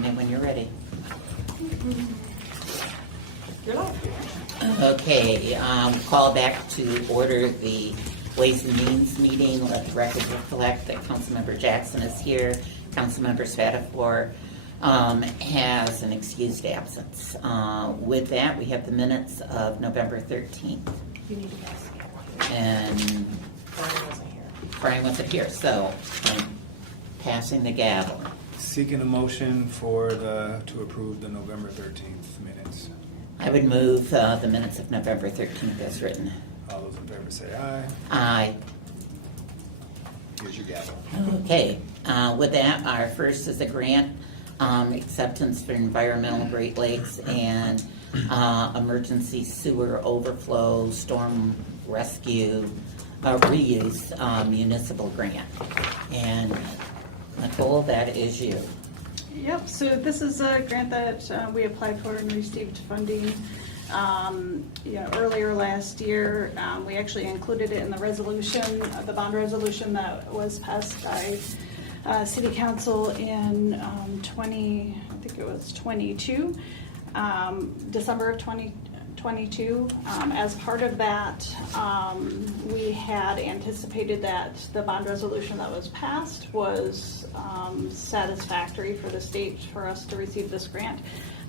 me when you're ready. You're live. Okay, call back to order the Ways and Means meeting. Let the record reflect that Councilmember Jackson is here. Councilmember Spatafor has an excused absence. With that, we have the minutes of November 13th. You need to pass. And Brian wasn't here. Brian wasn't here, so I'm passing the gavel. Seeking a motion to approve the November 13th minutes. I would move the minutes of November 13th as written. All those in favor say aye. Aye. Here's your gavel. Okay, with that, our first is a grant acceptance for environmental Great Lakes and emergency sewer overflow storm rescue reuse municipal grant. And Nicole, that is you. Yep, so this is a grant that we applied for and received funding earlier last year. We actually included it in the resolution, the bond resolution that was passed by City Council in 22, December of 2022. As part of that, we had anticipated that the bond resolution that was passed was satisfactory for the state for us to receive this grant.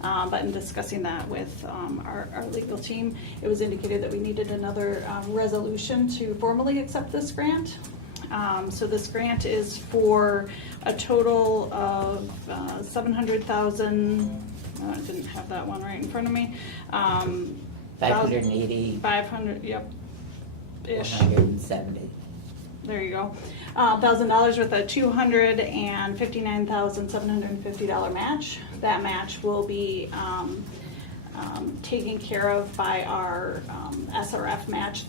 But in discussing that with our legal team, it was indicated that we needed another resolution to formally accept this grant. So this grant is for a total of $700,000. I didn't have that one right in front of me. 580, 500, yep, ish. 170. There you go. $1,000 with a $259,750 match. That match will be taken care of by our SRF match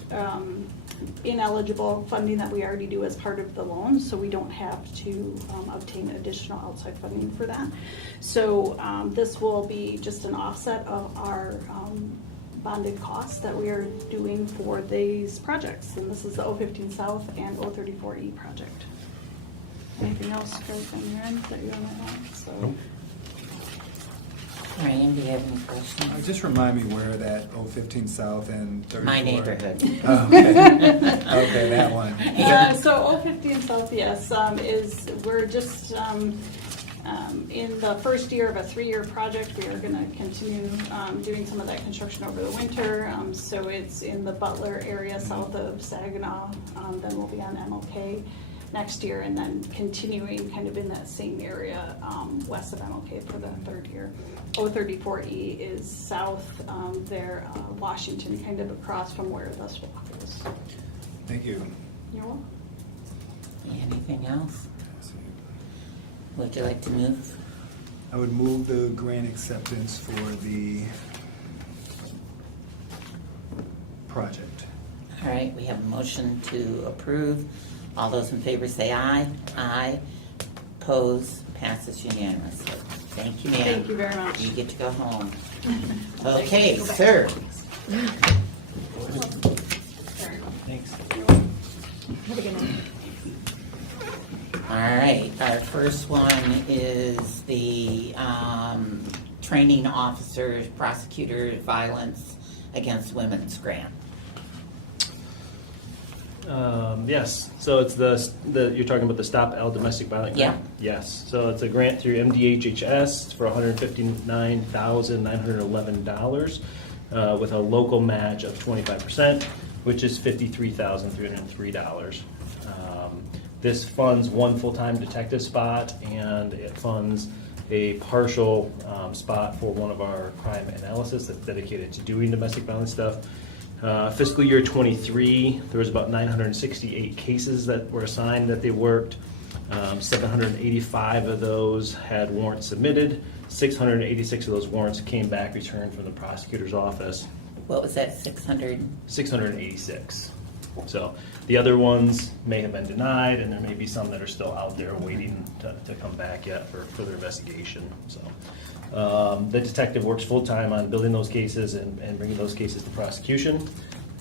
ineligible funding that we already do as part of the loan, so we don't have to obtain additional outside funding for that. So this will be just an offset of our bonded costs that we are doing for these projects, and this is the 015 South and 034E project. Anything else, guys, on your end that you want to add? So. Nope. Ryan, do you have any questions? Just remind me where that 015 South and 34. My neighborhood. Oh, okay. Okay, that one. So 015 South, yes, is we're just in the first year of a 3-year project. We are going to continue doing some of that construction over the winter. So it's in the Butler area south of Saginaw. Then we'll be on MLK next year, and then continuing kind of in that same area west of MLK for the 3rd year. 034E is south there, Washington, kind of across from where the swamp is. Thank you. You're welcome. Anything else? Would you like to move? I would move the grant acceptance for the project. All right, we have a motion to approve. All those in favor say aye. Aye. Oppose. Passes unanimously. Thank you, ma'am. Thank you very much. You get to go home. Okay, sir. Thanks. Have a good night. All right, our first one is the training officers, prosecutors, violence against women's grant. Yes, so it's you're talking about the Stop L Domestic Violence grant? Yeah. Yes, so it's a grant through MDHHS for $159,911 with a local match of 25%, which is $53,303. This funds one full-time detective spot, and it funds a partial spot for one of our crime analysis that's dedicated to doing domestic violence stuff. Fiscal year 23, there was about 968 cases that were assigned that they worked. 785 of those had warrants submitted. 686 of those warrants came back returned from the prosecutor's office. What was that, 600? 686. So the other ones may have been denied, and there may be some that are still out there waiting to come back yet for further investigation. So the detective works full-time on building those cases and bringing those cases to prosecution.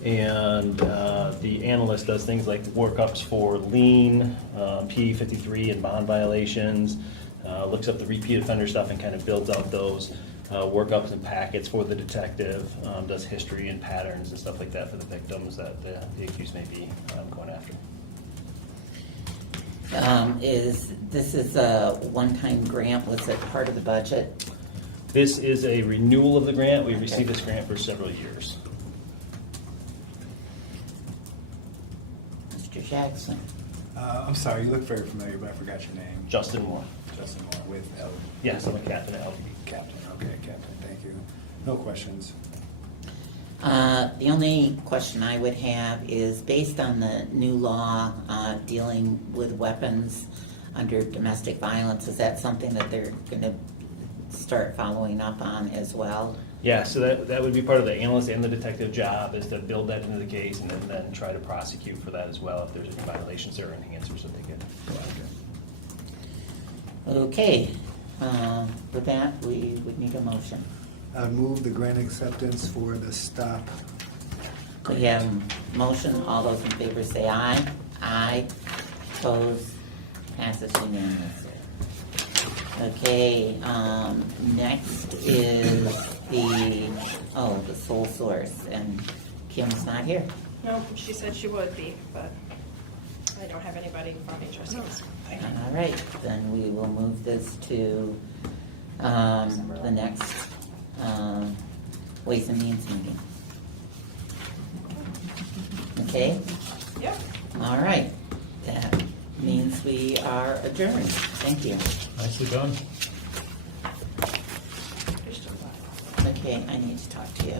And the analyst does things like workups for lien, P53 and bond violations, looks up the repeat offender stuff and kind of builds out those workups and packets for the detective, does history and patterns and stuff like that for the victims that the accused may be going after. This is a one-time grant, was it part of the budget? This is a renewal of the grant. We received this grant for several years. Mr. Jackson? I'm sorry, you look very familiar, but I forgot your name. Justin Moore. Justin Moore with L. Yes, I'm a captain at LPD. Captain, okay, Captain, thank you. No questions. The only question I would have is based on the new law dealing with weapons under domestic violence, is that something that they're gonna start following up on as well? Yeah, so that would be part of the analyst and the detective job, is to build that into the case and then try to prosecute for that as well if there's any violations or enhancers that they could go after. Okay, with that, we would need a motion. I move the grant acceptance for the stop. We have a motion, all those in favor say aye. Aye, opposed, passes unanimously. Okay, next is the sole source, and Kim's not here. No, she said she would be, but I don't have anybody from HRC. All right, then we will move this to the next Ways and Means meeting. Okay, Yep. all right, that means we are adjourned. Thank you. Nicely done. You're still alive. Okay, I need to talk to you.